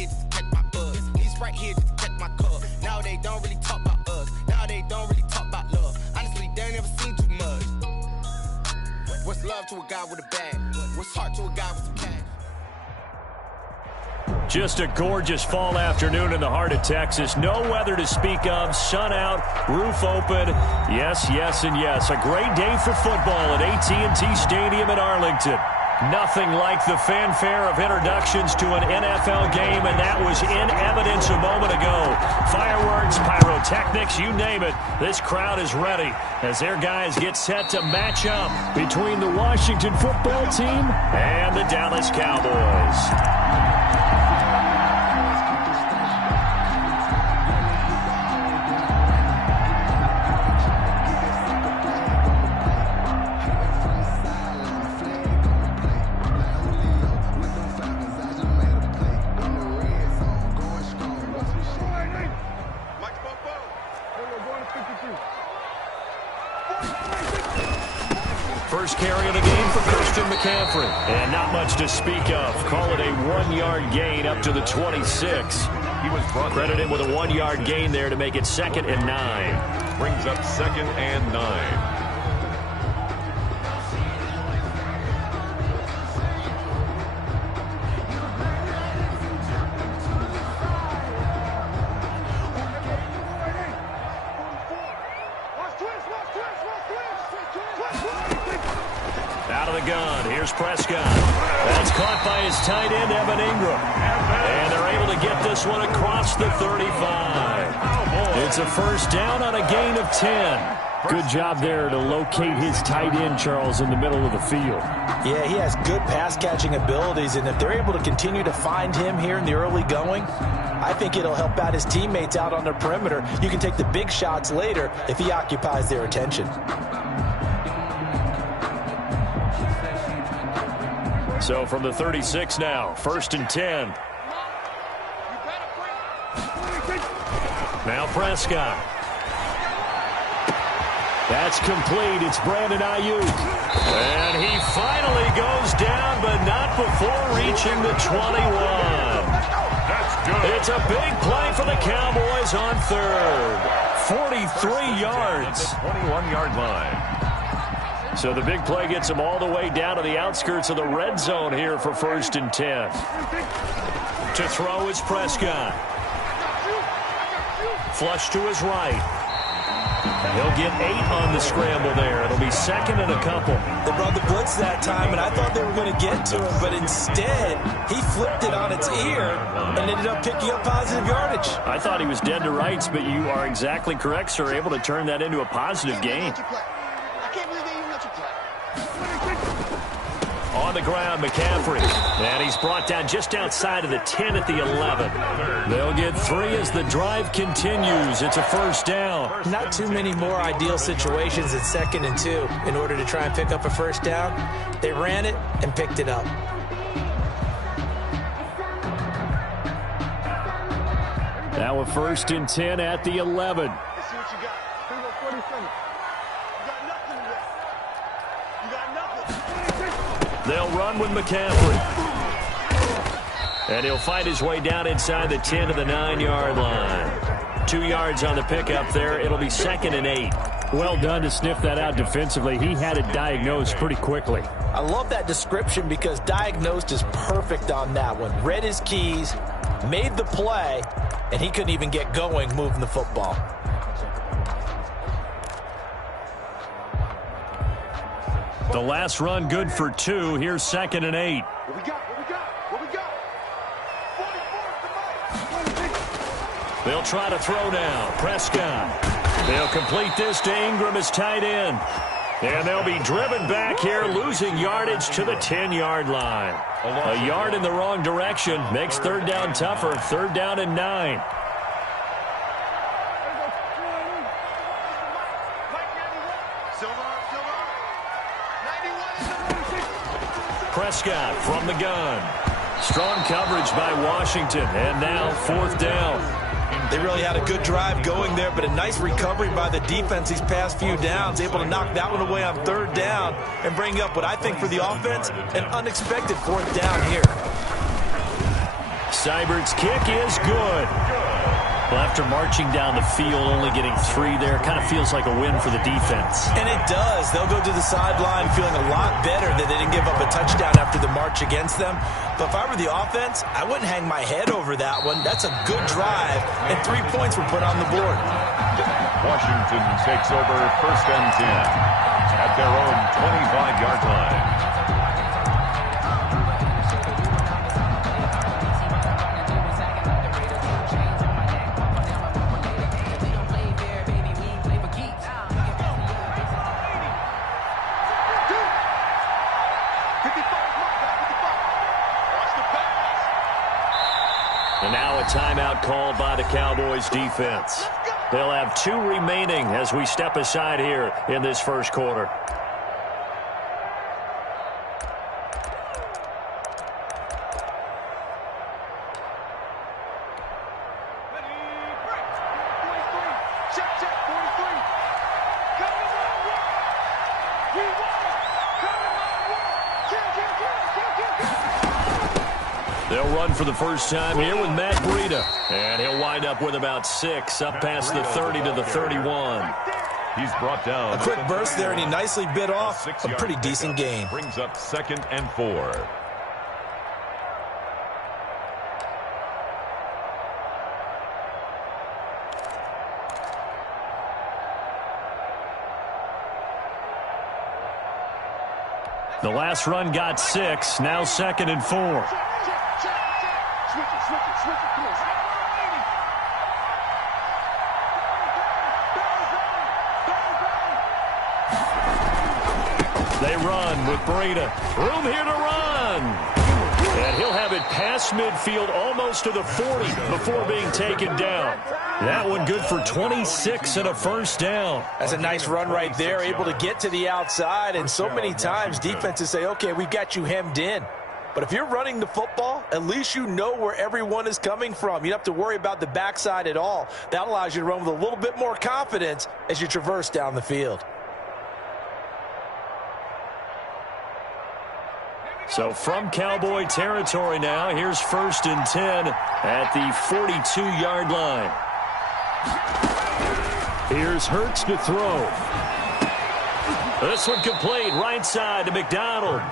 here just to catch my buzz. He's right here just to catch my cub. Now they don't really talk about us. Now they don't really talk about love. Honestly, they ain't never seen too much. What's love to a guy with a bag? What's heart to a guy with some cash? Just a gorgeous fall afternoon in the heart of Texas. No weather to speak of. Sun out, roof open. Yes, yes, and yes. A great day for football at AT&T Stadium in Arlington. Nothing like the fanfare of introductions to an NFL game, and that was in evidence a moment ago. Fireworks, pyrotechnics, you name it. This crowd is ready as their guys get set to match up between the Washington football team and the Dallas Cowboys. First carry of the game for Christian McCaffrey. And not much to speak of. Call it a 1-yard gain up to the 26. He was credited with a 1-yard gain there to make it 2nd and 9. Brings up 2nd and 9. Out of the gun, here's Prescott. That's caught by his tight end, Evan Ingram. And they're able to get this one across the 35. It's a first down on a gain of 10. Good job there to locate his tight end, Charles, in the middle of the field. Yeah, he has good pass-catching abilities, and if they're able to continue to find him here in the early going, I think it'll help out his teammates out on the perimeter. You can take the big shots later if he occupies their attention. So from the 36 now, 1st and 10. Now Prescott. That's complete. It's Brandon Ayuk. And he finally goes down, but not before reaching the 21. That's good. It's a big play for the Cowboys on 3rd. 43 yards. 21-yard line. So the big play gets him all the way down to the outskirts of the red zone here for 1st and 10. To throw is Prescott. Flush to his right. He'll get 8 on the scramble there. It'll be 2nd and a couple. They brought the blitz that time, and I thought they were going to get to him, but instead he flipped it on its ear and ended up picking up positive yardage. I thought he was dead to rights, but you are exactly correct, sir. Able to turn that into a positive gain. On the ground, McCaffrey. And he's brought down just outside of the 10 at the 11. They'll get 3 as the drive continues. It's a first down. Not too many more ideal situations at 2nd and 2 in order to try and pick up a first down. They ran it and picked it up. Now a 1st and 10 at the 11. They'll run with McCaffrey. And he'll fight his way down inside the 10 to the 9-yard line. 2 yards on the pickup there. It'll be 2nd and 8. Well done to sniff that out defensively. He had it diagnosed pretty quickly. I love that description because diagnosed is perfect on that one. Read his keys, made the play, and he couldn't even get going moving the football. The last run good for 2. Here's 2nd and 8. What we got? What we got? 44. They'll try to throw now. Prescott. They'll complete this to Ingram as tight end. And they'll be driven back here, losing yardage to the 10-yard line. A yard in the wrong direction makes 3rd down tougher. 3rd down and 9. Prescott from the gun. Strong coverage by Washington. And now 4th down. They really had a good drive going there, but a nice recovery by the defense these past few downs. Able to knock that one away on 3rd down and bring up what I think for the offense, an unexpected 4th down here. Seibert's kick is good. Well, after marching down the field, only getting 3 there, kind of feels like a win for the defense. And it does. They'll go to the sideline feeling a lot better that they didn't give up a touchdown after the march against them. But if I were the offense, I wouldn't hang my head over that one. That's a good drive, and 3 points were put on the board. Washington takes over 1st and 10 at their own 25-yard line. And now a timeout called by the Cowboys defense. They'll have 2 remaining as we step aside here in this first quarter. They'll run for the first time here with Matt Breida. And he'll wind up with about 6 up past the 30 to the 31. He's brought down. A quick burst there, and he nicely bit off a pretty decent gain. Brings up 2nd and 4. The last run got 6, now 2nd and 4. They run with Breida. Room here to run. And he'll have it past midfield almost to the 40 before being taken down. That one good for 26 and a first down. That's a nice run right there, able to get to the outside. And so many times defenses say, okay, we've got you hemmed in. But if you're running the football, at least you know where everyone is coming from. You don't have to worry about the backside at all. That allows you to run with a little bit more confidence as you traverse down the field. So from Cowboy territory now, here's 1st and 10 at the 42-yard line. Here's Hurts to throw. This one complete, right side to McDonald.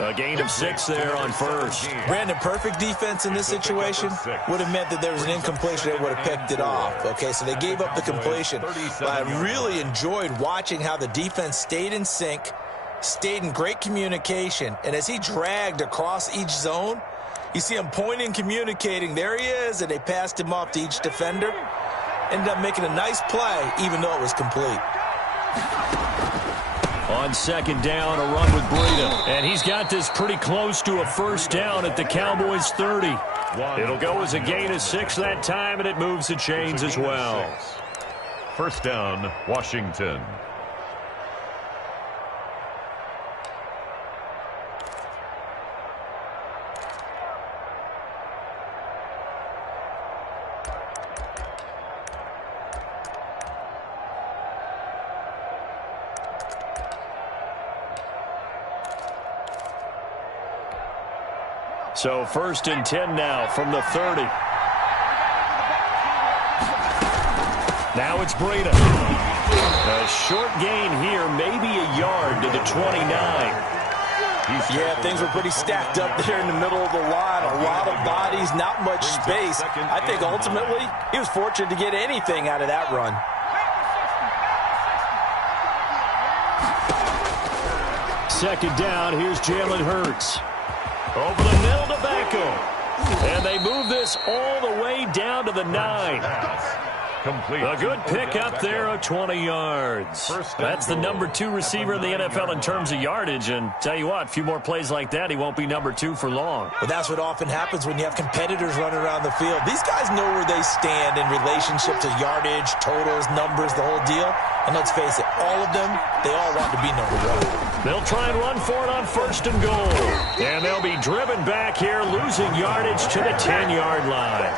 A gain of 6 there on first. Brandon, perfect defense in this situation would have meant that there was an incompletion. They would have picked it off. Okay, so they gave up the completion. But I really enjoyed watching how the defense stayed in sync, stayed in great communication, and as he dragged across each zone, you see him pointing, communicating. There he is, and they passed him off to each defender. Ended up making a nice play, even though it was complete. On 2nd down, a run with Breida. And he's got this pretty close to a first down at the Cowboys' 30. It'll go as a gain of 6 that time, and it moves the chains as well. 1st down, Washington. So 1st and 10 now from the 30. Now it's Breida. A short gain here, maybe a yard to the 29. Yeah, things were pretty stacked up there in the middle of the line. A lot of bodies, not much space. I think ultimately he was fortunate to get anything out of that run. Second down, here's Jalen Hurts. Over the middle to Beckham. And they move this all the way down to the 9. Complete. A good pickup there of 20 yards. That's the number 2 receiver in the NFL in terms of yardage. And tell you what, a few more plays like that, he won't be number 2 for long. Well, that's what often happens when you have competitors running around the field. These guys know where they stand in relationship to yardage, totals, numbers, the whole deal. And let's face it, all of them, they all want to be number 1. They'll try and run for it on 1st and goal. And they'll be driven back here, losing yardage to the 10-yard line.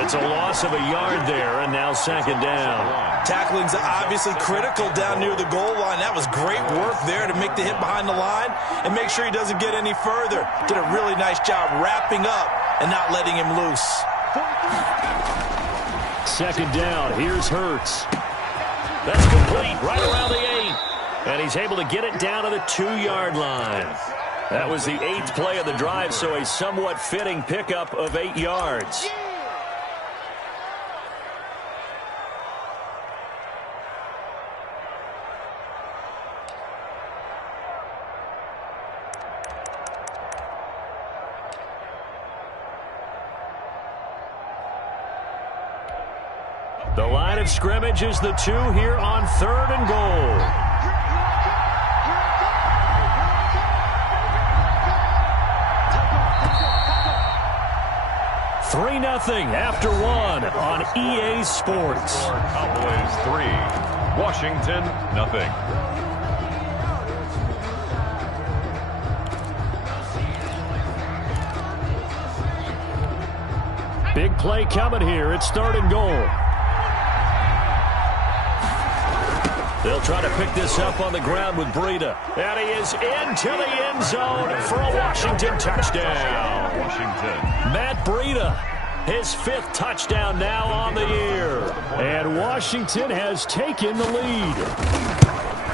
It's a loss of a yard there, and now 2nd down. Tackling's obviously critical down near the goal line. That was great work there to make the hit behind the line and make sure he doesn't get any further. Did a really nice job wrapping up and not letting him loose. Second down. Here's Hurts. That's complete right around the 8. And he's able to get it down to the 2-yard line. That was the 8th play of the drive, so a somewhat fitting pickup of 8 yards. The line of scrimmage is the 2 here on 3rd and goal. Three 3-0 after 1 on EA Sports. Cowboys 3, Washington 0. Big play coming here. It's 3rd and goal. They'll try to pick this up on the ground with Breida. And he is into the end zone for a Washington touchdown. Washington. Matt Breida, his 5th touchdown now on the year. And Washington has taken the lead.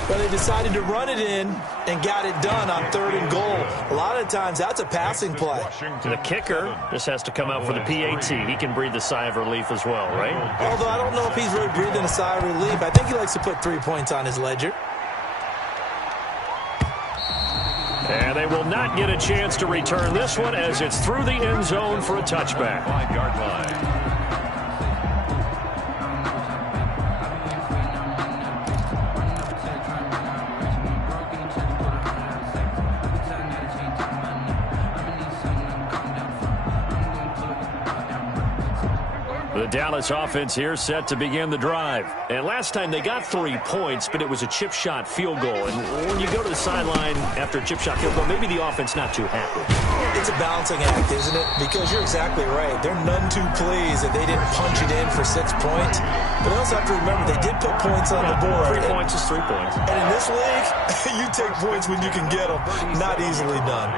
But they decided to run it in and got it done on 3rd and goal. A lot of times that's a passing play. The kicker just has to come out for the PAT. He can breathe a sigh of relief as well, right? Although I don't know if he's really breathing a sigh of relief. I think he likes to put 3 points on his ledger. And they will not get a chance to return this one as it's through the end zone for a touchback. 5-yard line. The Dallas offense here set to begin the drive. And last time they got 3 points, but it was a chip shot field goal. And when you go to the sideline after a chip shot field goal, maybe the offense not too happy. It's a balancing act, isn't it? Because you're exactly right. They're none too pleased that they didn't punch it in for 6 points. But they also have to remember they did put points on the board. 3 points is 3 points. And in this league, you take points when you can get them. Not easily done.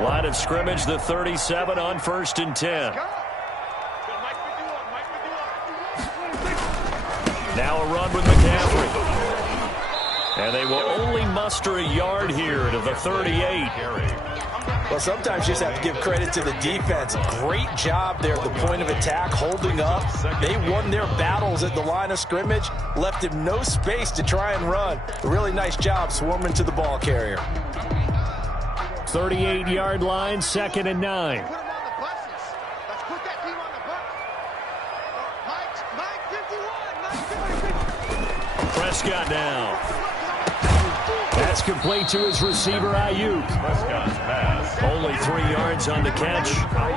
Line of scrimmage, the 37 on 1st and 10. Now a run with McCaffrey. And they will only muster a yard here to the 38. Well, sometimes you just have to give credit to the defense. Great job there at the point of attack, holding up. They won their battles at the line of scrimmage, left him no space to try and run. A really nice job swarming to the ball carrier. 38-yard line, 2nd and 9. Prescott now. That's complete to his receiver, Ayuk. Prescott's pass. Only 3 yards on the catch.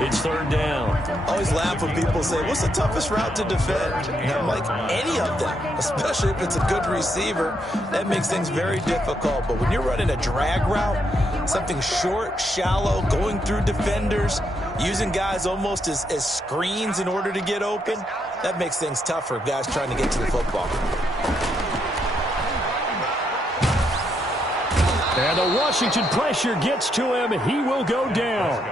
It's 3rd down. I always laugh when people say, what's the toughest route to defend? And I'm like, any of them, especially if it's a good receiver. That makes things very difficult. But when you're running a drag route, something short, shallow, going through defenders, using guys almost as screens in order to get open, that makes things tough for guys trying to get to the football. And the Washington pressure gets to him. He will go down.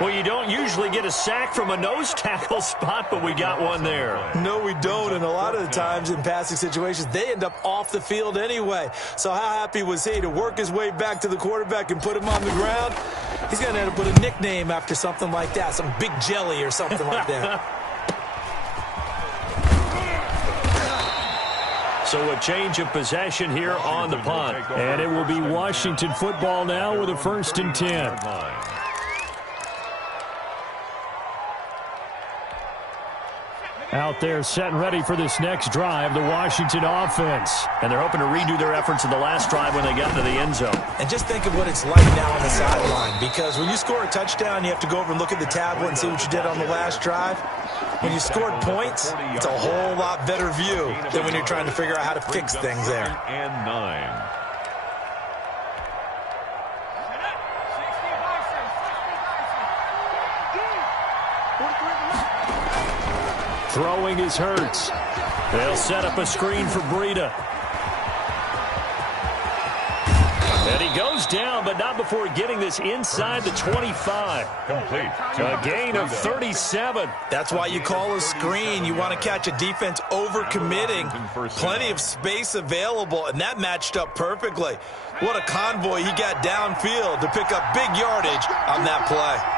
Well, you don't usually get a sack from a nose tackle spot, but we got one there. No, we don't. And a lot of the times in passing situations, they end up off the field anyway. So how happy was he to work his way back to the quarterback and put him on the ground? He's going to end up with a nickname after something like that, some Big Jelly or something like that. So a change of possession here on the punt. And it will be Washington football now with a 1st and 10. Out there set and ready for this next drive, the Washington offense. And they're hoping to redo their efforts in the last drive when they got into the end zone. And just think of what it's like now on the sideline. Because when you score a touchdown, you have to go over and look at the tablet and see what you did on the last drive. When you scored points, it's a whole lot better view than when you're trying to figure out how to fix things there. And 9. Throwing is Hurts. They'll set up a screen for Breida. And he goes down, but not before getting this inside the 25. Complete. A gain of 37. That's why you call a screen. You want to catch a defense overcommitting. Plenty of space available, and that matched up perfectly. What a convoy he got downfield to pick up big yardage on that play.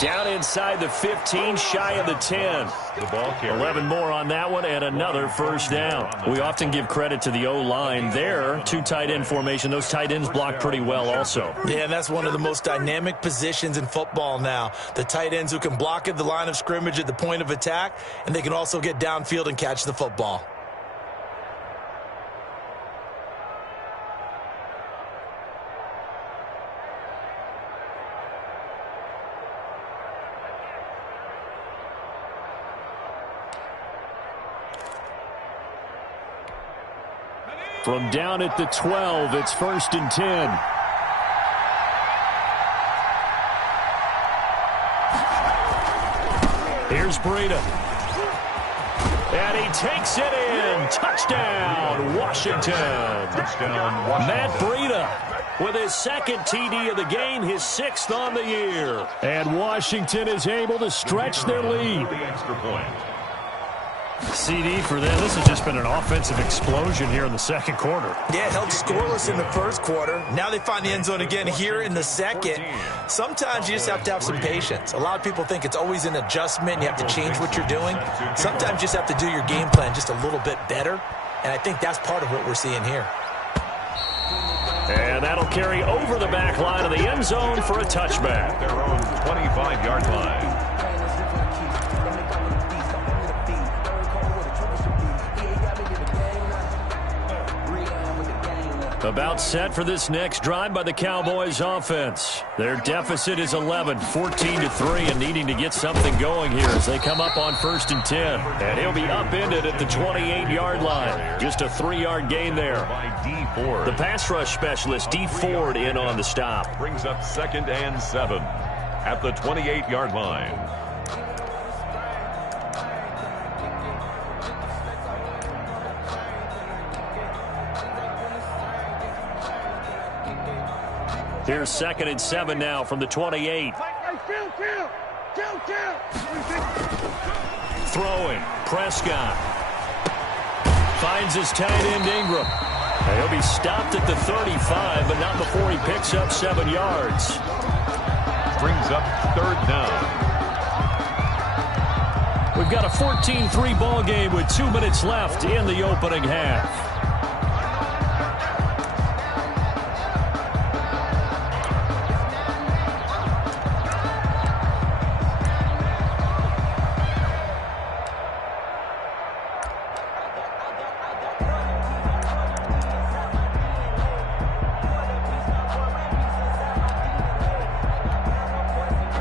Down inside the 15, shy of the 10. The ball carrier. 11 more on that one, and another first down. We often give credit to the O-line there. 2 tight end formation. Those tight ends block pretty well also. Yeah, and that's one of the most dynamic positions in football now. The tight ends who can block at the line of scrimmage at the point of attack, and they can also get downfield and catch the football. From down at the 12, it's 1st and 10. Here's Breida. And he takes it in. Touchdown, Washington. Touchdown, Washington. Matt Breida with his 2nd TD of the game, his 6th on the year. And Washington is able to stretch their lead. The extra point. CD for them. This has just been an offensive explosion here in the 2nd quarter. Yeah, held scoreless in the 1st quarter. Now they find the end zone again here in the 2nd. Sometimes you just have to have some patience. A lot of people think it's always an adjustment. You have to change what you're doing. Sometimes you just have to do your game plan just a little bit better. And I think that's part of what we're seeing here. And that'll carry over the back line of the end zone for a touchback. Their own 25-yard line. About set for this next drive by the Cowboys offense. Their deficit is 11, 14-3, and needing to get something going here as they come up on 1st and 10. And he'll be upended at the 28-yard line. Just a 3-yard gain there. By D. Ford. The pass rush specialist, D. Ford, in on the stop. Brings up 2nd and 7 at the 28-yard line. Here's 2nd and 7 now from the 28. Throwing. Prescott. Finds his tight end Ingram. He'll be stopped at the 35, but not before he picks up 7 yards. Brings up 3rd down. We've got a 14-3 ball game with 2 minutes left in the opening half.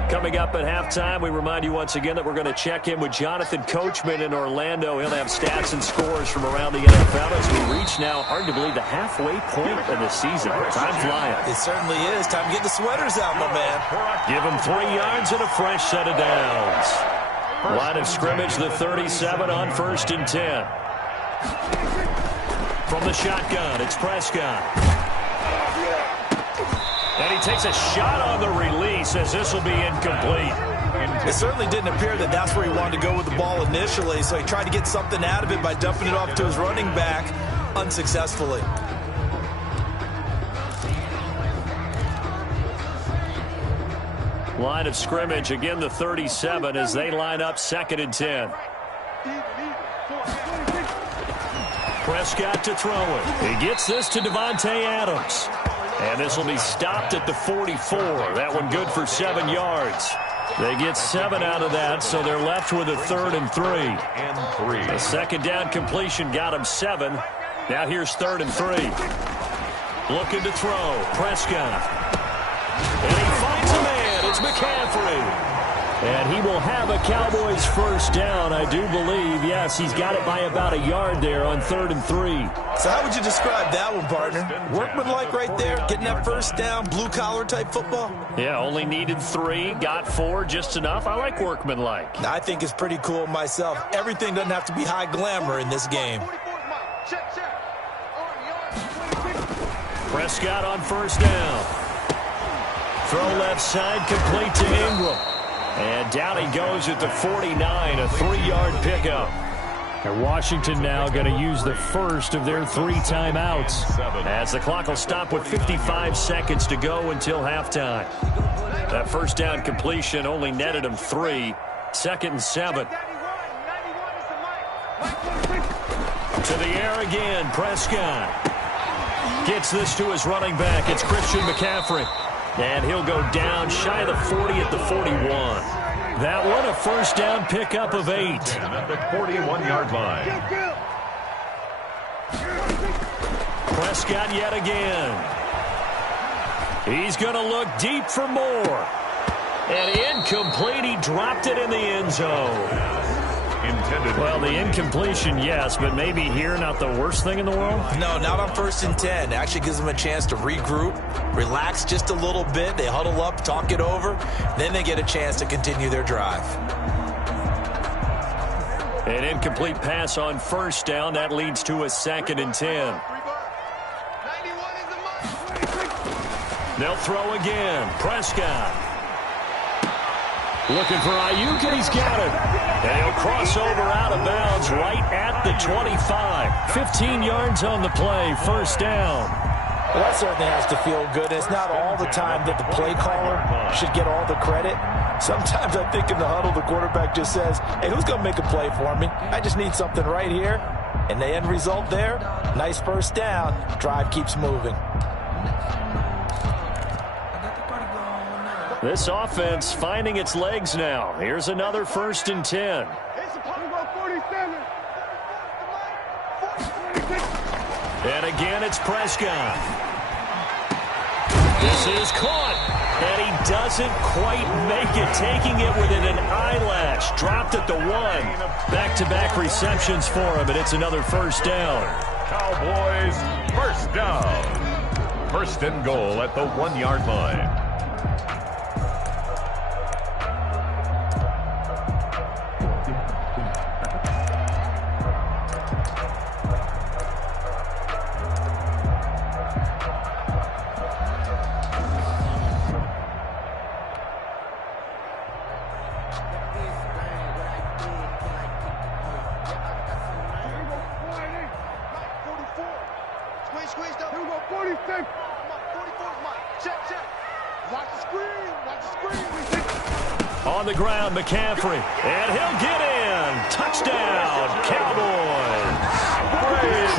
Coming up at halftime, we remind you once again that we're going to check in with Jonathan Coachman in Orlando. He'll have stats and scores from around the NFL as we reach now, hard to believe, the halfway point of the season. Time flying. It certainly is. Time to get the sweaters out, my man. Give him 3 yards and a fresh set of downs. Line of scrimmage, the 37 on 1st and 10. From the shotgun, it's Prescott. And he takes a shot on the release as this will be incomplete. It certainly didn't appear that that's where he wanted to go with the ball initially, so he tried to get something out of it by dumping it off to his running back unsuccessfully. Line of scrimmage, again the 37 as they line up 2nd and 10. Prescott to throw it. He gets this to Devontae Adams. And this will be stopped at the 44. That one good for 7 yards. They get 7 out of that, so they're left with a 3rd and 3. The 2nd down completion got him 7. Now here's 3rd and 3. Looking to throw. Prescott. And he finds a man. It's McCaffrey. And he will have a Cowboys first down, I do believe. Yes, he's got it by about a yard there on 3rd and 3. So how would you describe that one, partner? Workmanlike right there, getting that first down, blue-collar type football? Yeah, only needed 3, got 4, just enough. I like workmanlike. I think it's pretty cool myself. Everything doesn't have to be high glamour in this game. Prescott on first down. Throw left side, complete to Ingram. And down he goes at the 49, a 3-yard pickup. And Washington now going to use the first of their 3 timeouts, as the clock will stop with 55 seconds to go until halftime. That first down completion only netted him 3. 2nd and 7. To the air again, Prescott. Gets this to his running back. It's Christian McCaffrey. And he'll go down shy of the 40 at the 41. That one a first down pickup of 8. At the 41-yard line. Prescott yet again. He's going to look deep for more. And incomplete. He dropped it in the end zone. Well, the incompletion, yes, but maybe here not the worst thing in the world? No, not on 1st and 10. It actually gives them a chance to regroup, relax just a little bit. They huddle up, talk it over. Then they get a chance to continue their drive. An incomplete pass on first down. That leads to a 2nd and 10. They'll throw again. Prescott. Looking for Ayuk, and he's got it. And he'll cross over out of bounds right at the 25. 15 yards on the play, first down. Well, that certainly has to feel good. It's not all the time that the play caller should get all the credit. Sometimes I think in the huddle, the quarterback just says, hey, who's going to make a play for me? I just need something right here. And the end result there, nice first down. Drive keeps moving. This offense finding its legs now. Here's another 1st and 10. And again, it's Prescott. This is caught. And he doesn't quite make it, taking it within an eyelash. Dropped at the 1. Back-to-back receptions for him, and it's another first down. Cowboys, first down. 1st and goal at the 1-yard line. On the ground, McCaffrey. And he'll get in. Touchdown, Cowboys.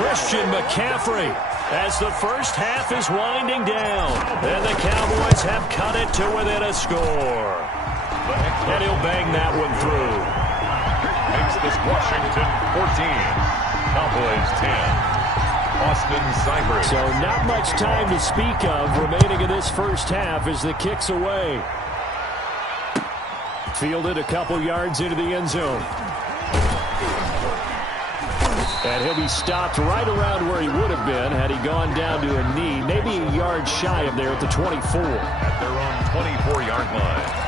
Christian McCaffrey as the first half is winding down. And the Cowboys have cut it to within a score. And he'll bang that one through. Makes this Washington 14. Cowboys 10. Austin Cybers. So not much time to speak of remaining in this first half as the kick's away. Fielded a couple yards into the end zone. And he'll be stopped right around where he would have been had he gone down to a knee, maybe a yard shy of there at the 24. At their own 24-yard line.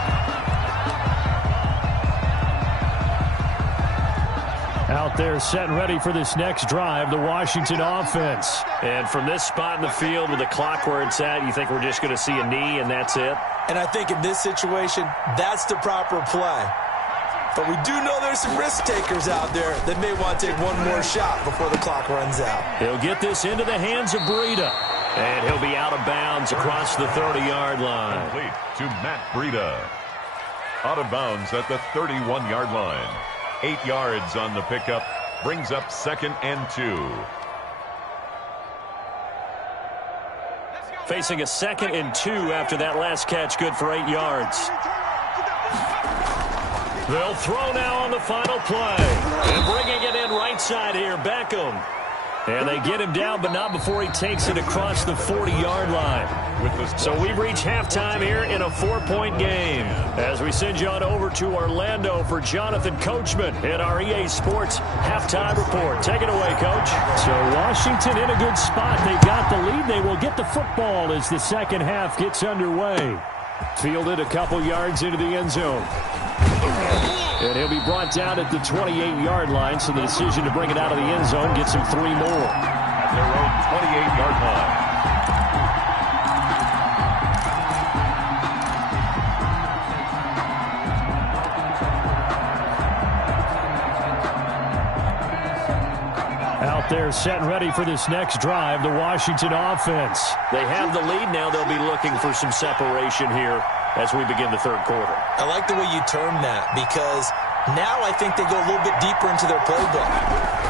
Out there set and ready for this next drive, the Washington offense. And from this spot in the field with the clock where it's at, you think we're just going to see a knee and that's it? And I think in this situation, that's the proper play. But we do know there's some risk takers out there that may want to take one more shot before the clock runs out. He'll get this into the hands of Breida. And he'll be out of bounds across the 30-yard line. Complete to Matt Breida. Out of bounds at the 31-yard line. 8 yards on the pickup. Brings up 2nd and 2. Facing a 2nd and 2 after that last catch, good for 8 yards. They'll throw now on the final play. And bringing it in right side here, Beckham. And they get him down, but not before he takes it across the 40-yard line. So we've reached halftime here in a 4-point game. As we send you on over to Orlando for Jonathan Coachman in our EA Sports halftime report. Take it away, Coach. So Washington in a good spot. They've got the lead. They will get the football as the second half gets underway. Fielded a couple yards into the end zone. And he'll be brought down at the 28-yard line, so the decision to bring it out of the end zone gets him 3 more. At their own 28-yard line. Out there set and ready for this next drive, the Washington offense. They have the lead now. They'll be looking for some separation here as we begin the third quarter. I like the way you term that, because now I think they go a little bit deeper into their playbook.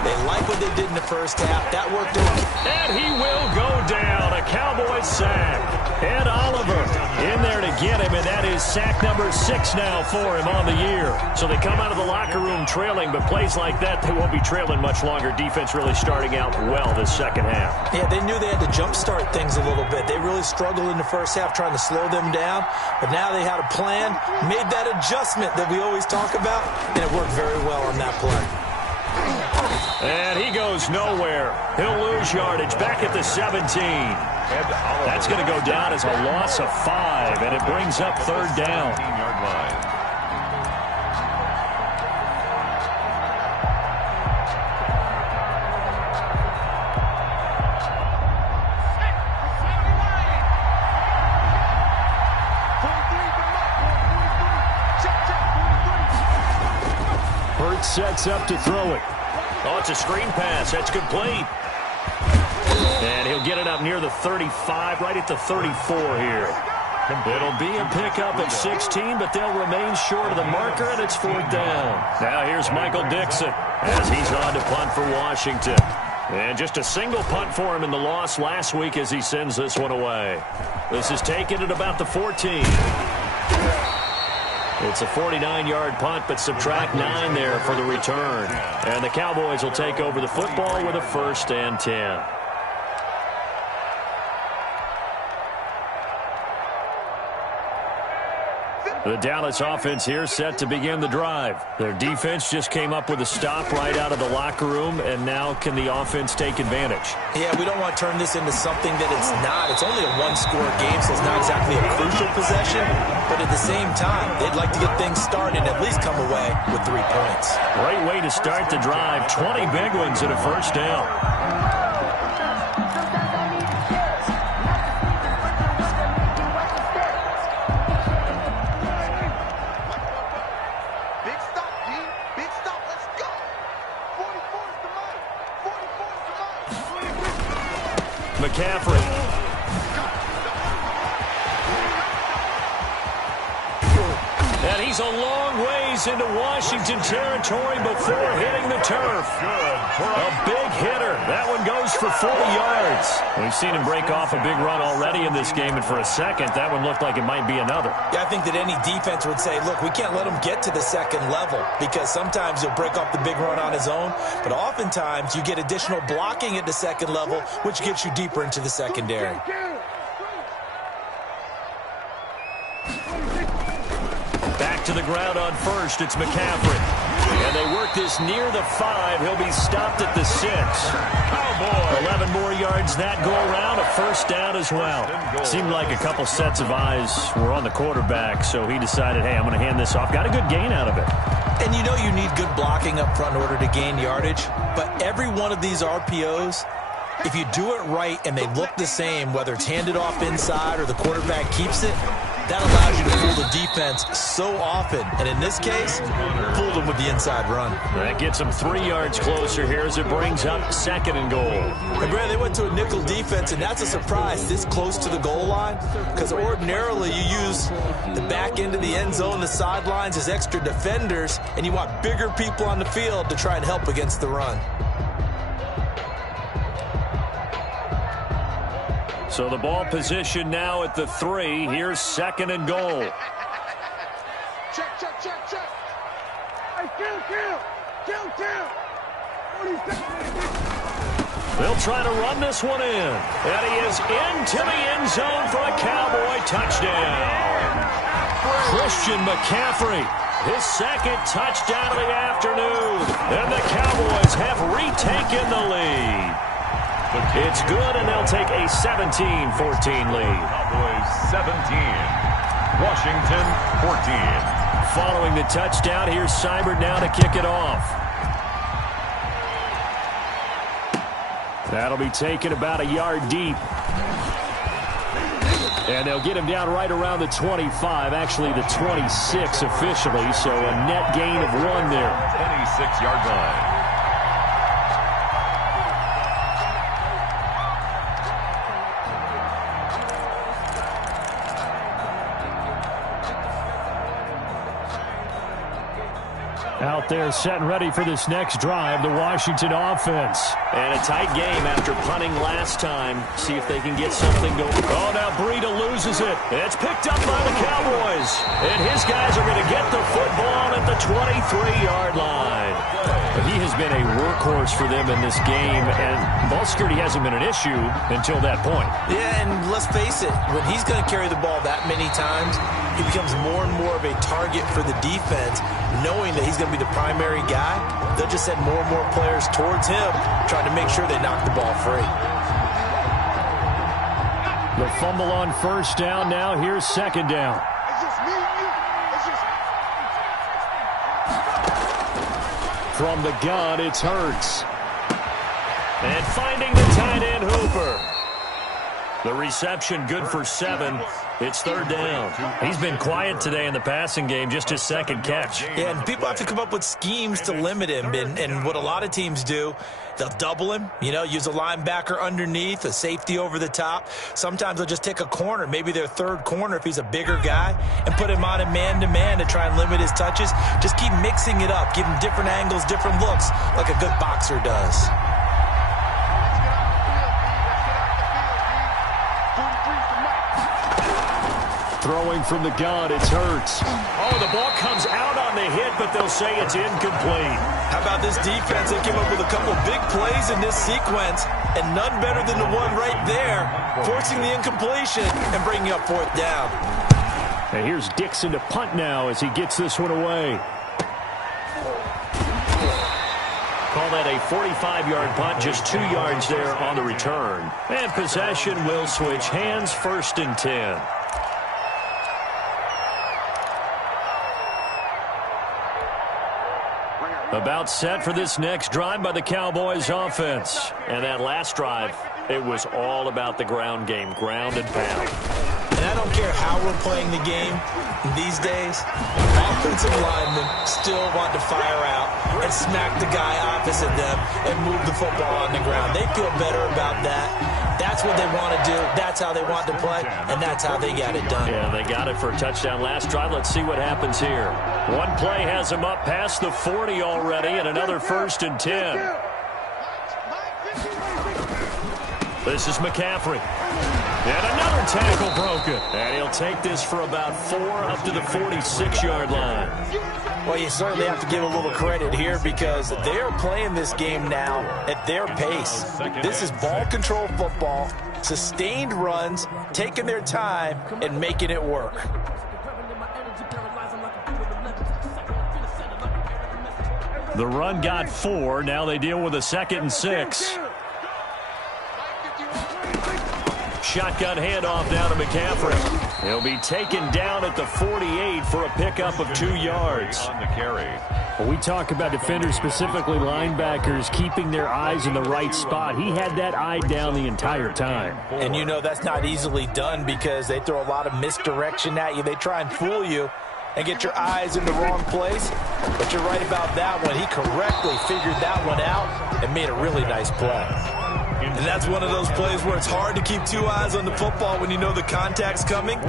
They like what they did in the first half. That worked okay. And he will go down. A Cowboys sack. Ed Oliver in there to get him, and that is sack number 6 now for him on the year. So they come out of the locker room trailing, but plays like that, they won't be trailing much longer. Defense really starting out well this second half. Yeah, they knew they had to jumpstart things a little bit. They really struggled in the first half trying to slow them down, but now they had a plan, made that adjustment that we always talk about, and it worked very well on that play. And he goes nowhere. He'll lose yardage back at the 17. That's going to go down as a loss of 5, and it brings up third down. 15-yard line. Hurts sets up to throw it. Oh, it's a screen pass. That's complete. And he'll get it up near the 35, right at the 34 here. It'll be a pickup of 16, but they'll remain short of the marker, and it's fourth down. Now here's Michael Dixon as he's on to punt for Washington. And just a single punt for him in the loss last week as he sends this one away. This is taken at about the 14. It's a 49-yard punt, but subtract 9 there for the return. And the Cowboys will take over the football with a 1st and 10. The Dallas offense here set to begin the drive. Their defense just came up with a stop right out of the locker room, and now can the offense take advantage? Yeah, we don't want to turn this into something that it's not. It's only a one-score game, so it's not exactly a crucial possession. But at the same time, they'd like to get things started and at least come away with 3 points. Great way to start the drive. 20 big ones and a 1st down. McCaffrey. And he's a long ways into Washington territory before hitting the turf. A big hitter. That one goes for 40 yards. We've seen him break off a big run already in this game, and for a second, that one looked like it might be another. Yeah, I think that any defense would say, look, we can't let him get to the second level, because sometimes he'll break off the big run on his own, but oftentimes you get additional blocking at the second level, which gets you deeper into the secondary. Back to the ground on first. It's McCaffrey. And they work this near the 5. He'll be stopped at the 6. Oh, boy. 11 more yards that go around. A 1st down as well. Seemed like a couple sets of eyes were on the quarterback, so he decided, hey, I'm going to hand this off. Got a good gain out of it. And you know you need good blocking up front in order to gain yardage, but every one of these RPOs, if you do it right and they look the same, whether it's handed off inside or the quarterback keeps it, that allows you to fool the defense so often. And in this case, fooled them with the inside run. That gets them 3 yards closer here as it brings up 2nd and goal. And Brad, they went to a nickel defense, and that's a surprise this close to the goal line, because ordinarily you use the back end of the end zone, the sidelines as extra defenders, and you want bigger people on the field to try and help against the run. So the ball position now at the 3. Here's 2nd and goal. Check. Hey, kill. 40 seconds. They'll try to run this one in. And he is into the end zone for a Cowboy touchdown. Christian McCaffrey, his second touchdown of the afternoon. And the Cowboys have retaken the lead. It's good, and they'll take a 17-14 lead. Cowboys 17, Washington 14. Following the touchdown, here's Seibert now to kick it off. That'll be taken about a yard deep. And they'll get him down right around the 25, actually the 26 officially, so a net gain of 1 there. 26-yard line. Out there set and ready for this next drive, the Washington offense. And a tight game after punting last time. See if they can get something going. Oh, now Breida loses it. It's picked up by the Cowboys. And his guys are going to get the football at the 23-yard line. But he has been a workhorse for them in this game, and ball security hasn't been an issue until that point. Yeah, and let's face it, when he's going to carry the ball that many times, he becomes more and more of a target for the defense, knowing that he's going to be the primary guy. They'll just send more and more players towards him, trying to make sure they knock the ball free. The fumble on first down. Now here's second down. From the gun, it's Hurts. And finding the tight end, Hooper. The reception good for 7. It's third down. He's been quiet today in the passing game, just his second catch. Yeah, and people have to come up with schemes to limit him. And what a lot of teams do, they'll double him, use a linebacker underneath, a safety over the top. Sometimes they'll just take a corner, maybe their third corner if he's a bigger guy, and put him on a man-to-man to try and limit his touches. Just keep mixing it up, give him different angles, different looks, like a good boxer does. Throwing from the gun, it's Hurts. Oh, the ball comes out on the hit, but they'll say it's incomplete. How about this defense? They came up with a couple big plays in this sequence, and none better than the one right there, forcing the incompletion and bringing up fourth down. And here's Dixon to punt now as he gets this one away. Call that a 45-yard punt, just 2 yards there on the return. And possession will switch hands, 1st and 10. About set for this next drive by the Cowboys offense. And that last drive, it was all about the ground game, ground and pound. And I don't care how we're playing the game these days, offensive linemen still want to fire out and smack the guy opposite them and move the football on the ground. They feel better about that. That's what they want to do. That's how they want to play, and that's how they got it done. Yeah, they got it for a touchdown last drive. Let's see what happens here. One play has them up past the 40 already, and another 1st and 10. This is McCaffrey. And another tackle broken. And he'll take this for about 4 up to the 46-yard line. Well, you certainly have to give a little credit here because they're playing this game now at their pace. This is ball control football, sustained runs, taking their time, and making it work. The run got 4. Now they deal with a 2nd and 6. Shotgun handoff down to McCaffrey. He'll be taken down at the 48 for a pickup of 2 yards. On the carry. When we talk about defenders, specifically linebackers, keeping their eyes in the right spot, he had that eye down the entire time. And that's not easily done because they throw a lot of misdirection at you. They try and fool you and get your eyes in the wrong place. But you're right about that one. He correctly figured that one out and made a really nice play. And that's one of those plays where it's hard to keep 2 eyes on the football when you know the contact's coming,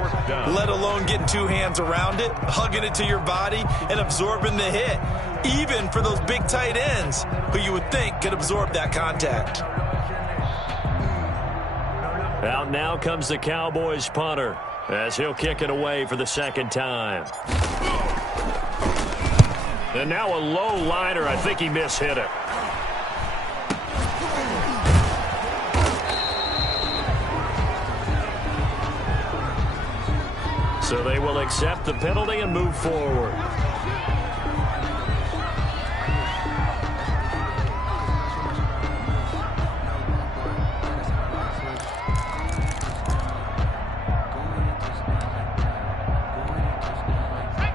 let alone getting 2 hands around it, hugging it to your body, and absorbing the hit, even for those big tight ends who you would think could absorb that contact. Out now comes the Cowboys punter as he'll kick it away for the 2nd time. And now a low liner. I think he mishit it. So they will accept the penalty and move forward.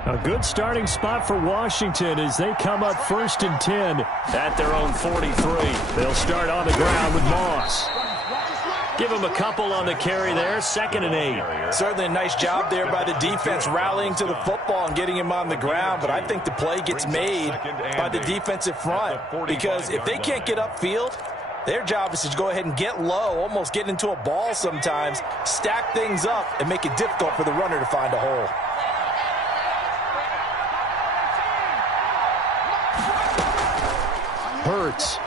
A good starting spot for Washington as they come up 1st and 10 at their own 43. They'll start on the ground with Moss. Give him a couple on the carry there, 2nd and 8. Certainly a nice job there by the defense rallying to the football and getting him on the ground, but I think the play gets made by the defensive front because if they can't get upfield, their job is to go ahead and get low, almost get into a ball sometimes, stack things up, and make it difficult for the runner to find a hole. Hurts.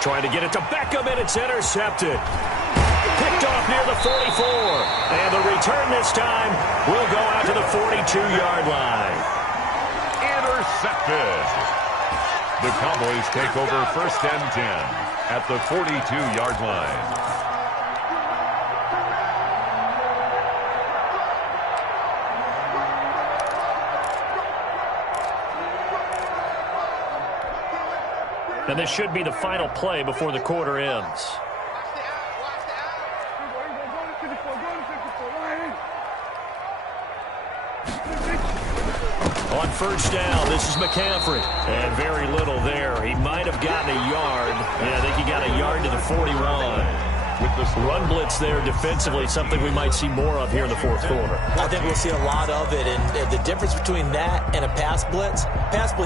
Trying to get it to Beckham, and it's intercepted. Picked off near the 44. And the return this time will go out to the 42-yard line. Intercepted. The Cowboys take over 1st and 10 at the 42-yard line. And this should be the final play before the quarter ends. On 1st down, this is McCaffrey. And very little there. He might have gotten a yard. Yeah, I think he got a yard to the 41. With this run blitz there defensively, something we might see more of here in the 4th quarter. I think we'll see a lot of it, and the difference between that and a pass blitz,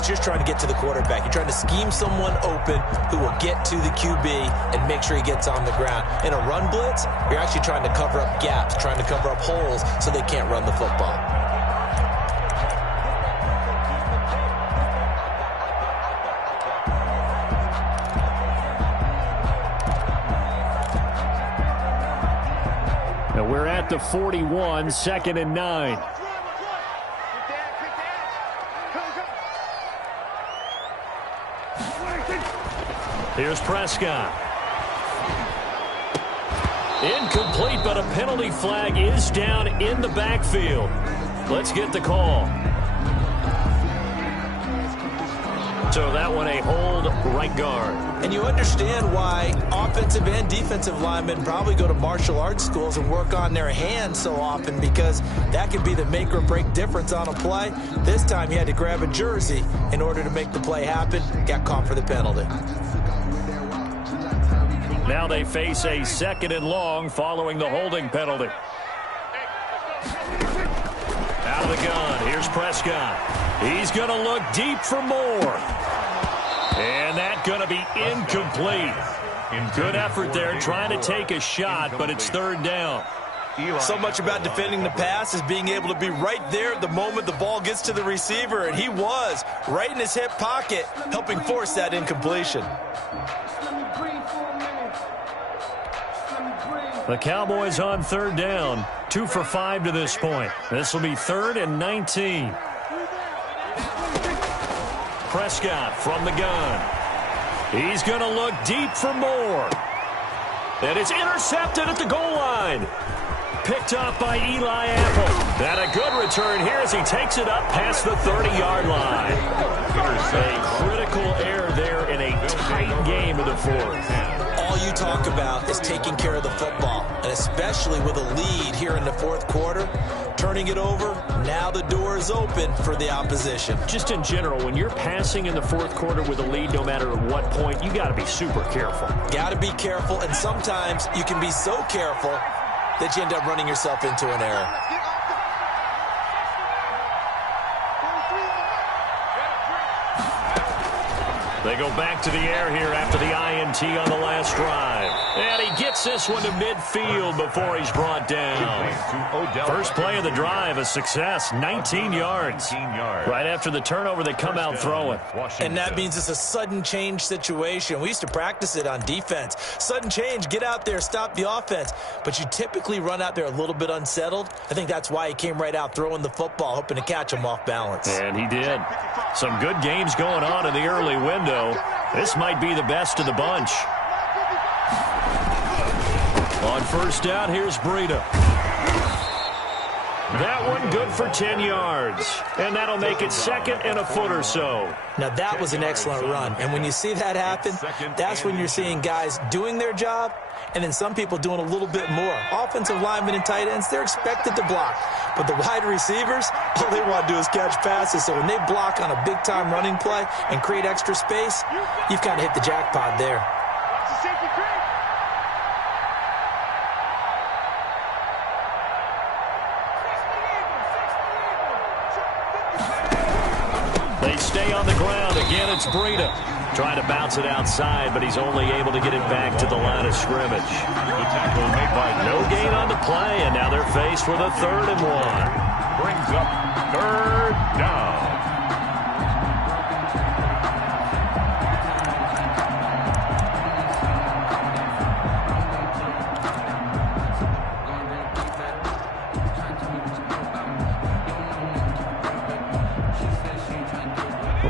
you're trying to get to the quarterback. You're trying to scheme someone open who will get to the QB and make sure he gets on the ground. In a run blitz, you're actually trying to cover up gaps, trying to cover up holes so they can't run the football. We're at the 41, 2nd and 9. Here's Prescott. Incomplete, but a penalty flag is down in the backfield. Let's get the call. So that one a hold right guard. And you understand why offensive and defensive linemen probably go to martial arts schools and work on their hands so often, because that could be the make or break difference on a play. This time he had to grab a jersey in order to make the play happen. Got caught for the penalty. Now they face a 2nd and long following the holding penalty. Out of the gun, here's Prescott. He's going to look deep for more. And that's going to be incomplete. Good effort there trying to take a shot, but it's 3rd down. So much about defending the pass is being able to be right there at the moment the ball gets to the receiver, and he was right in his hip pocket, helping force that incompletion. The Cowboys on 3rd down, 2 for 5 to this point. This will be 3rd and 19. Prescott from the gun. He's going to look deep for more. And it's intercepted at the goal line. Picked off by Eli Apple. And a good return here as he takes it up past the 30-yard line. A critical error there in a tight game in the 4th. All you talk about is taking care of the football, and especially with a lead here in the 4th quarter, turning it over, now the door is open for the opposition. Just in general, when you're passing in the 4th quarter with a lead, no matter at what point, you got to be super careful. Got to be careful, and sometimes you can be so careful that you end up running yourself into an error. They go back to the air here after the INT on the last drive. And he gets this one to midfield before he's brought down. First play of the drive, a success, 19 yards. Right after the turnover, they come out throwing. And that means it's a sudden change situation. We used to practice it on defense. Sudden change, get out there, stop the offense. But you typically run out there a little bit unsettled. I think that's why he came right out throwing the football, hoping to catch him off balance. And he did. Some good games going on in the early window. This might be the best of the bunch. On 1st down, here's Breida. That one good for 10 yards. And that'll make it 2nd and a foot or so. Now, that was an excellent run. And when you see that happen, that's when you're seeing guys doing their job and then some people doing a little bit more. Offensive linemen and tight ends, they're expected to block. But the wide receivers, all they want to do is catch passes. So when they block on a big-time running play and create extra space, you've kind of hit the jackpot there. They stay on the ground. Again, it's Breida. Trying to bounce it outside, but he's only able to get it back to the line of scrimmage. The tackle made by No gain on the play, and now they're faced with a 3rd and 1. brings up 3rd down.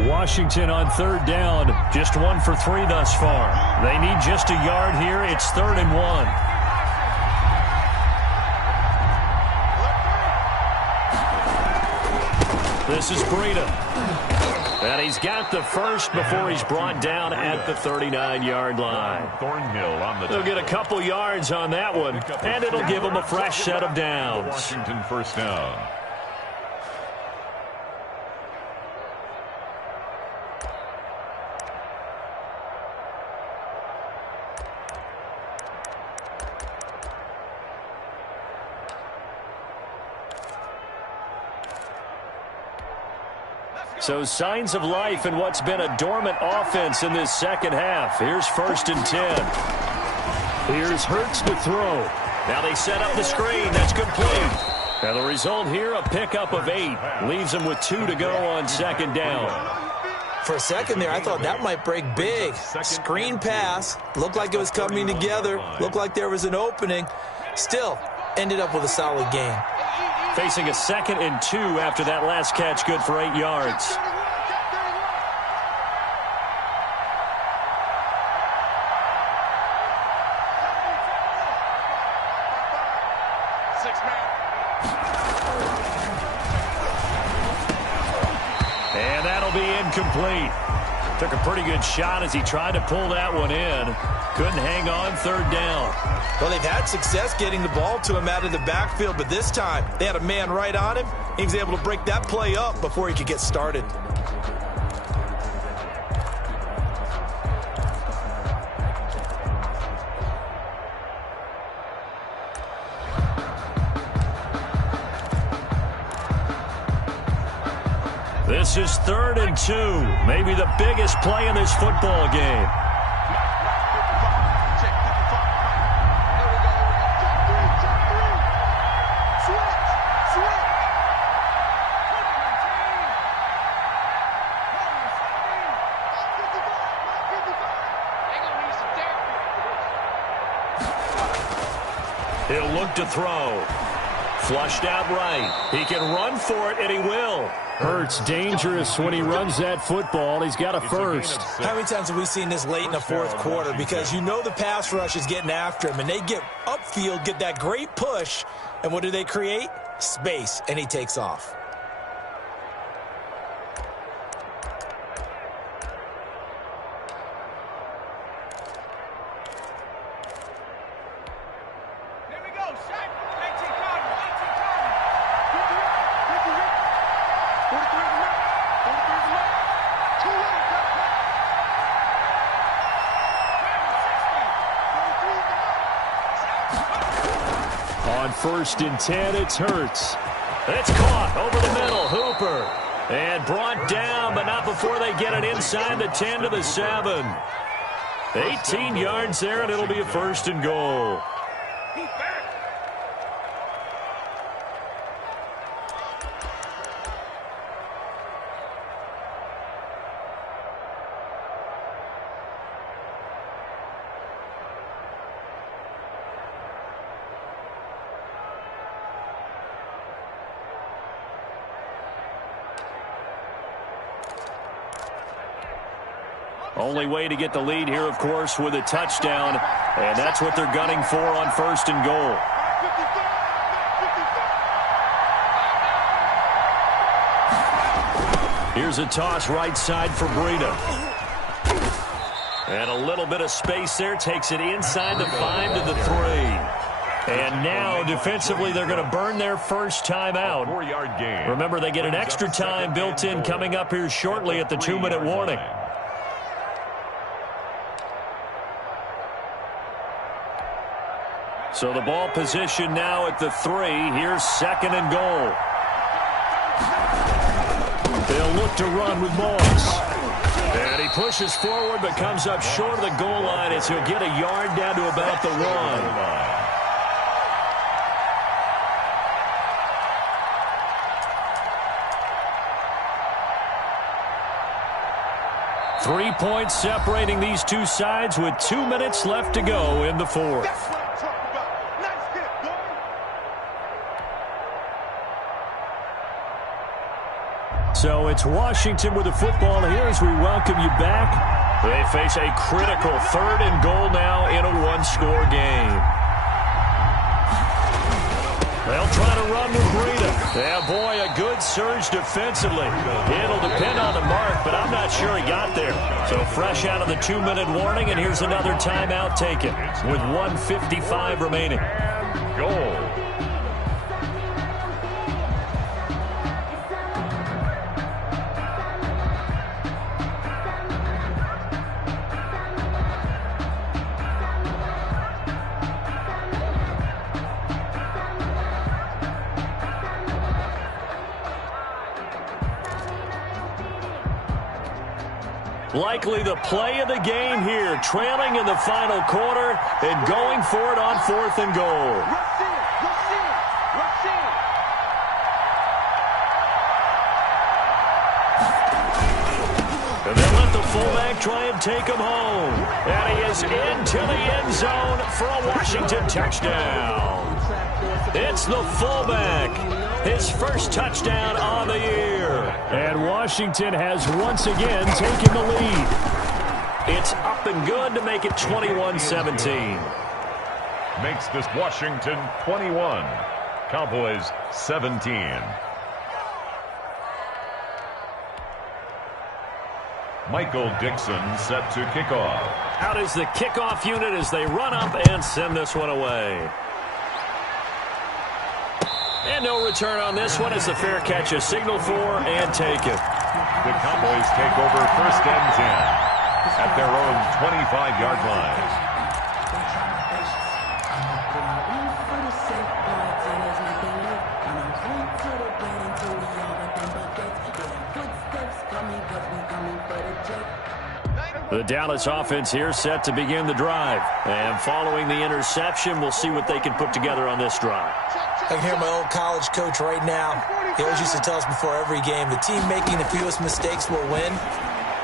Washington on 3rd down, just 1 for 3 thus far. They need just a yard here. It's 3rd and 1. This is Breida. And he's got the first before he's brought down at the 39-yard line. Thornhill on the They'll get a couple yards on that one, and it'll give them a fresh set of downs. Washington 1st down. So signs of life in what's been a dormant offense in this 2nd half. Here's 1st and 10. Here's Hurts to throw. Now they set up the screen. That's complete. Now the result here, a pickup of 8. Leaves them with 2 to go on 2nd down. For a second there, I thought that might break big. Screen pass. Looked like it was coming together. Looked like there was an opening. Still, ended up with a solid gain. Facing a 2nd and 2 after that last catch, good for 8 yards. And that'll be incomplete. Took a pretty good shot as he tried to pull that one in. Couldn't hang on 3rd down. Well, they've had success getting the ball to him out of the backfield, but this time they had a man right on him. He was able to break that play up before he could get started. This is 3rd and 2. Maybe the biggest play in this football game. He'll look to throw. Flushed out right. He can run for it, and he will. Hurts dangerous when he runs that football. He's got a first. How many times have we seen this late in the 4th quarter? Because you know the pass rush is getting after him, and they get upfield, get that great push, and what do they create? Space, and he takes off. On 1st and 10, it's Hurts. It's caught over the middle. Hooper. And brought down, but not before they get it inside the 10 to the 7. 18 yards there, and it'll be a 1st and goal. Only way to get the lead here, of course, with a touchdown, and that's what they're gunning for on 1st and goal. Here's a toss right side for Breida. And a little bit of space there. Takes it inside the 5 to the 3. And now, defensively, they're going to burn their first timeout. 4-yard gain. Remember, they get an extra time built in coming up here shortly at the 2-minute warning. So the ball position now at the 3. Here's 2nd and goal. They'll look to run with Moss. And he pushes forward but comes up short of the goal line as he'll get a yard down to about the 1. 3 points separating these two sides with 2 minutes left to go in the 4th. So it's Washington with the football here as we welcome you back. They face a critical 3rd and goal now in a 1-score game. They'll try to run with Breida. Yeah, boy, a good surge defensively. It'll depend on the mark, but I'm not sure he got there. So fresh out of the 2-minute warning, and here's another timeout taken with 1:55 remaining. Goal. Likely the play of the game here, trailing in the final quarter and going for it on 4th and goal. And then let the fullback try and take him home. And he is into the end zone for a Washington touchdown. It's the fullback. His first touchdown on the year. And Washington has once again taken the lead. It's up and good to make it 21-17. Makes this Washington 21. Cowboys 17. Michael Dixon set to kick off. Out is the kickoff unit as they run up and send this one away. And no return on this one as the fair catch is signaled for and taken. The Cowboys take over 1st and 10 at their own 25-yard line. The Dallas offense here set to begin the drive. And following the interception, we'll see what they can put together on this drive. I can hear my old college coach right now. He always used to tell us before every game, the team making the fewest mistakes will win.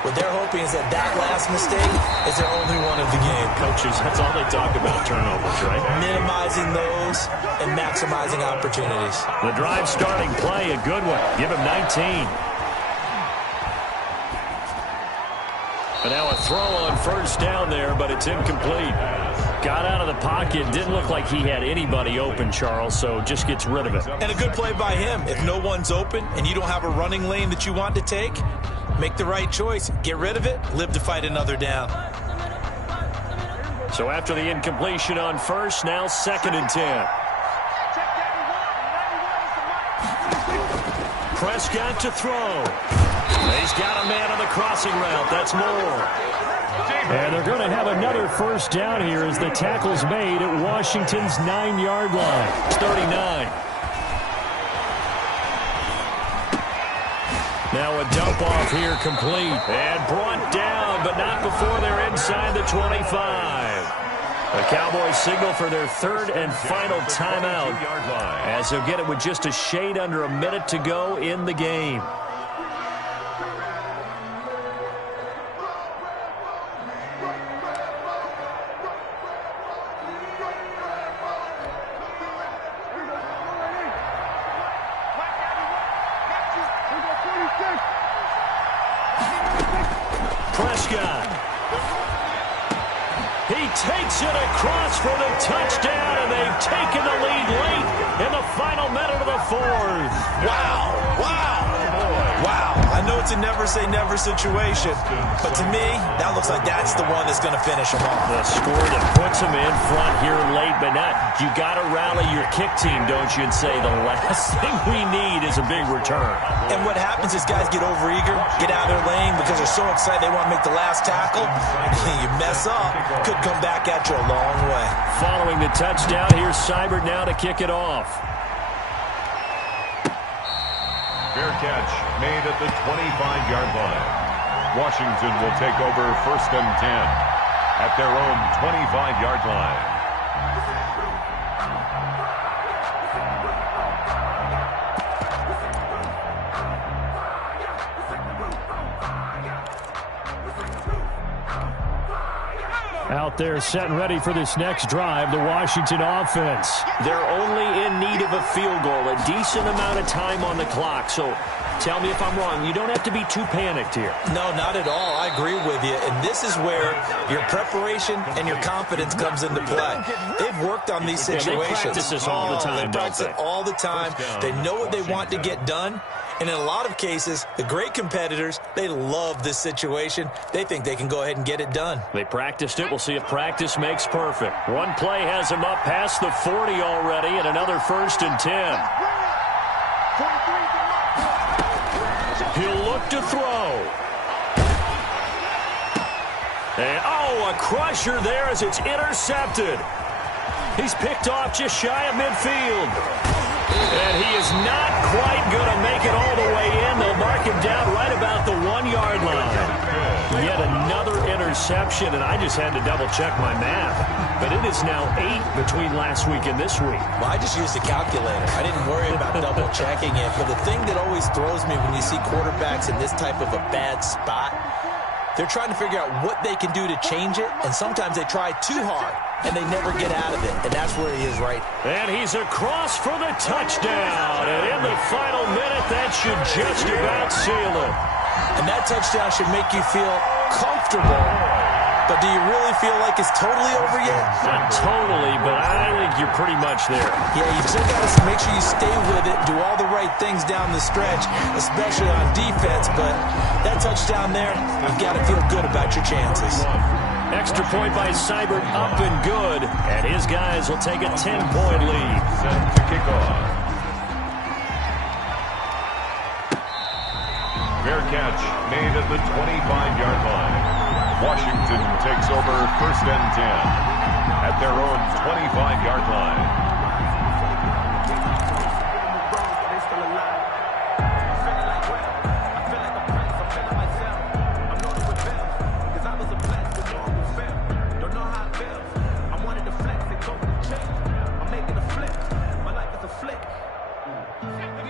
What they're hoping is that last mistake is their only one of the game. Coaches, that's all they talk about, turnovers, right? Minimizing those and maximizing opportunities. The drive starting play, a good one. Give him 19. And now a throw on 1st down there, but it's incomplete. Got out of the pocket. Didn't look like he had anybody open, Charles, so just gets rid of it. And a good play by him. If no one's open and you don't have a running lane that you want to take, make the right choice. Get rid of it. Live to fight another down. So after the incompletion on 1st, now 2nd and 10. Prescott to throw. He's got a man on the crossing route. That's Moore. And they're going to have another 1st down here as the tackle's made at Washington's 9-yard line. It's 39. Now a dump off here complete. And brought down, but not before they're inside the 25. The Cowboys signal for their 3rd and final timeout as they'll get it with just a shade under a minute to go in the game. Prescott. He takes it across for the touchdown, and they've taken the lead late in the final minute of the 4th. Wow. I know it's it's a never-say-never situation. But to me, that looks like that's the one that's going to finish them off. The score that puts them in front here late, but not. You got to rally your kick team, don't you, and say the last thing we need is a big return. And what happens is guys get overeager, get out of their lane because they're so excited they want to make the last tackle. You mess up, could come back at you a long way. Following the touchdown, here's Seibert now to kick it off. Fair catch made at the 25-yard line. Washington will take over 1st and 10 at their own 25-yard line. Out there set and ready for this next drive, the Washington offense. They're only in need of a field goal, a decent amount of time on the clock. So tell me if I'm wrong. You don't have to be too panicked here. No, not at all. I agree with you. And this is where your preparation and your confidence comes into play. They've worked on these situations. They practice this all the time, They practice it all the time. They know what they want to get done. And in a lot of cases, the great competitors, they love this situation. They think they can go ahead and get it done. They practiced it. We'll see if practice makes perfect. One play has him up past the 40 already, and another 1st and 10. He'll look to throw. And, a crusher there as it's intercepted. He's picked off just shy of midfield. And he is not quite going to make it all the way in. They'll mark him down right about the 1-yard line. Yet another interception, and I just had to double-check my math. But it is now 8 between last week and this week. Well, I just used a calculator. I didn't worry about double-checking it. But the thing that always throws me when you see quarterbacks in this type of a bad spot, they're trying to figure out what they can do to change it, and sometimes they try too hard, and they never get out of it, and that's where he is right. And he's across for the touchdown, and in the final minute, that should just about seal it. And that touchdown should make you feel comfortable, but do you really feel like it's totally over yet? Not totally, but I think you're pretty much there. Yeah, you still got to make sure you stay with it, do all the right things down the stretch, especially on defense, but that touchdown there, you've got to feel good about your chances. Extra point by Seibert, up and good, and his guys will take a 10-point lead. Set to kick off. Fair catch made at the 25-yard line. Washington takes over 1st and 10 at their own 25-yard line.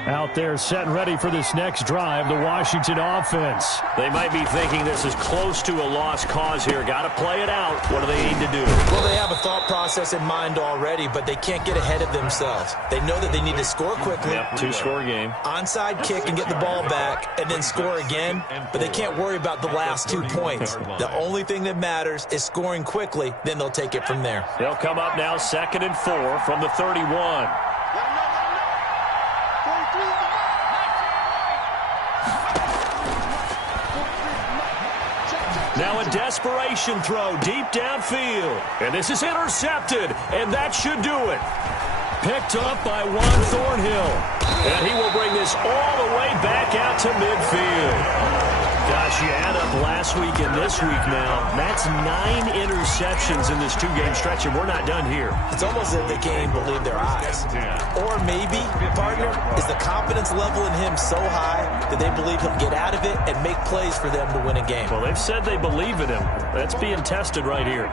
Out there set and ready for this next drive, the Washington offense. They might be thinking this is close to a lost cause here. Got to play it out. What do they need to do? Well, they have a thought process in mind already, but they can't get ahead of themselves. They know that they need to score quickly. Yep, 2-score game. Onside kick and get the ball back and then score again, but they can't worry about the last 2 points. The only thing that matters is scoring quickly, then they'll take it from there. They'll come up now 2nd and 4 from the 31. Now a desperation throw deep downfield. And this is intercepted, and that should do it. Picked up by Juan Thornhill. And he will bring this all the way back out to midfield. Gosh, you add up last week and this week now. That's 9 interceptions in this 2-game stretch, and we're not done here. It's almost as if they can't even believe their eyes. Or maybe, partner, is the confidence level in him so high that they believe he'll get out of it and make plays for them to win a game. Well, they've said they believe in him. That's being tested right here.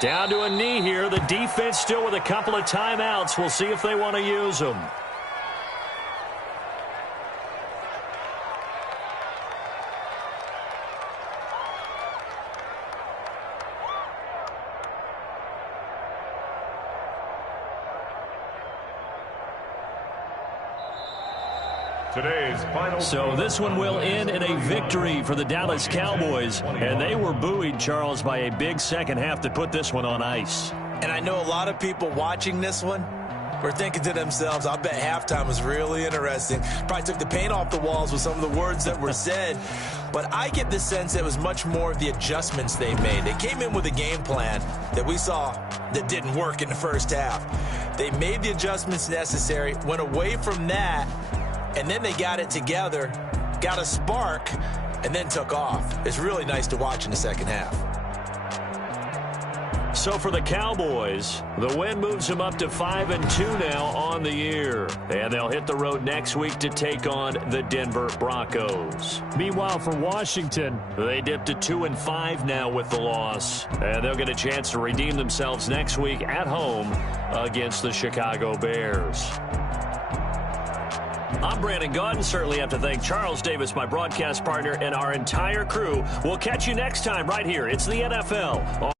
Down to a knee here. The defense still with a couple of timeouts. We'll see if they want to use them. So this one will end in a victory for the Dallas Cowboys. And they were buoyed, Charles, by a big second half to put this one on ice. And I know a lot of people watching this one, were thinking to themselves, I bet halftime was really interesting. Probably took the paint off the walls with some of the words that were said. But I get the sense that it was much more of the adjustments they made. They came in with a game plan that we saw that didn't work in the first half. They made the adjustments necessary, went away from that, and then they got it together, got a spark, and then took off. It's really nice to watch in the second half. So for the Cowboys, the win moves them up to 5-2 now on the year. And they'll hit the road next week to take on the Denver Broncos. Meanwhile, for Washington, they dipped to 2-5 now with the loss. And they'll get a chance to redeem themselves next week at home against the Chicago Bears. I'm Brandon Gaudin. Certainly have to thank Charles Davis, my broadcast partner, and our entire crew. We'll catch you next time right here. It's the NFL.